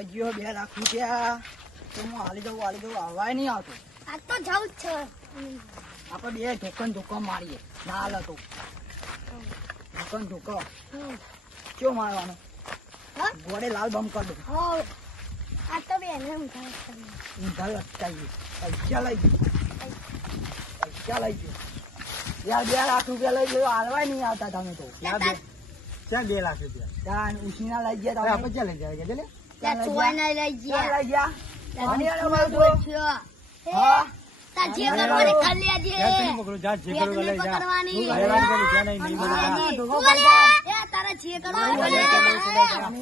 લઈ ગયો 2 લાખ રૂપિયા તો હું હાલી જવું હવાય નહીં આવતું. આ તો જાઉં જ છે. આપણે 2 ધોકો મારીએ ના હાલ તો ધોકો કયો મારવાનો ગોળે લાલ બમ કર દો. આ તો બેન ઊંધા લટકાઈએ પૈસા લઈ ગયો યાર 2 લાખ રૂપિયા લઈ ગયો હાલવાય નહીં આવતા તમે તો. ક્યાં 2 લાખ રૂપિયા ત્યાં ઉછીના લઈ ગયા તમે. આપણે ક્યાં લઈ જાય કે લઈ ગયા હા જે કરવાની કરી લેજે. જા જે કરો લઈ જા કરવાની તારા જે કરવાની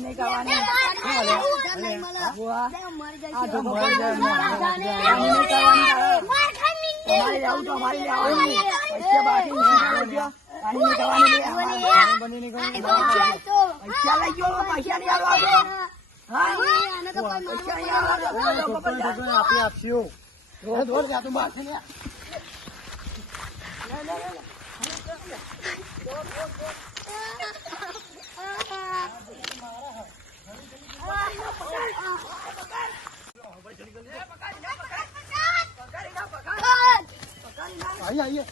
નહીં કરવાની તમારે જાવું તો અમારી લેવાની પૈસા બાકી પૈસા લઈ ગયો પૈસા નહીં આવવા દો. હા પૈસા નહીં આવવા દો. આપી આપશું ધોર જા તું બહાર છે ને આઈએ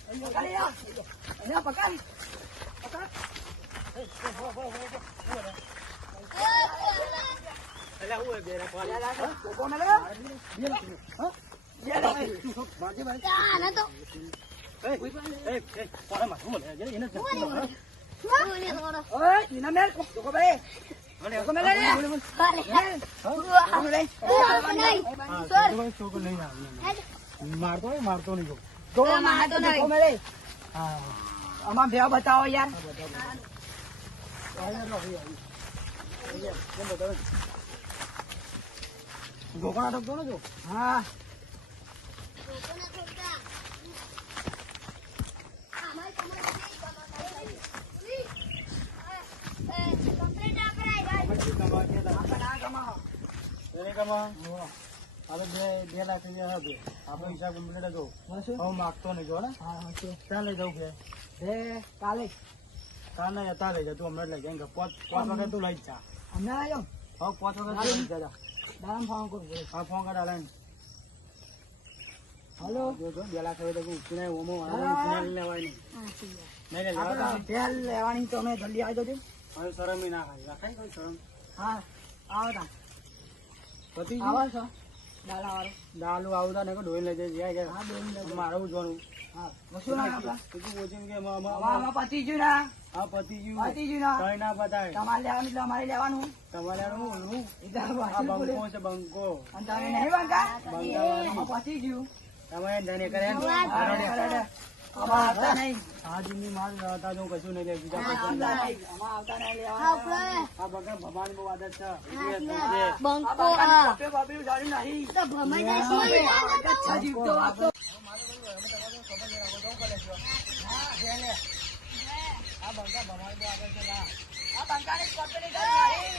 મારતો નહીં આમાં ભેવ બતાવો યાર. ગોકણા ઠોકતો ને જો. હા બે લાખ રૂપિયા હવે આપડે હિસાબ કમ્પ્લીટ હતો. હવે માગતો નહીં જો ને. ક્યાં લઈ જવું છે કાલે કાલે હતા લઈ જા તું હમણાં લઈ જાય 5 વાગે તું લઈ જ જા. અમને આવ્યો હવે 5 વાગે લઈ જા. દામ ફોન કરું. હા ફોન કર આલે. હલો જો 2 લાખ હવે તો ઉછીને ઓમો ઉછીને લેવાય નહીં. નહીં લેવા ભેલ લેવાની તો અમે જલ્દી આવી જજો. હવે શરમ ના ખાય રાખાય કોઈ શરમ. હા આવો તા પતિ આવો છો દાલા વાળો. દાલુ આવતા ને ડોઈ લઈ જાય હા બેન મારે જોવાનું. હા વસૂલ ના આપડા તું પૂછીને કે આમાં પતિ ગયું ના હા પતિ ગયું ના કઈ ના બતાવે. તમારે લેવાનું એટલે અમારે લેવાનું. તમારે હું એટલે આ બંકો છે બંકો. અને તમે નહીં બંકા બંકા પતી ગયું તમે ધને કરે આમાં આવતા નહીં. હાજીની માલ હતા જો કશું નહીં લે બીજા આમાં આવતા નહીં લેવાના. આ બગા ભવાની બહુ આદત છે. બંકો બાપે બાપે ઉડાડી નહીં. તો ભમાઈ જાય અચ્છા જીવતો આપતો. આ બંકાની કોપી નહીં કરી.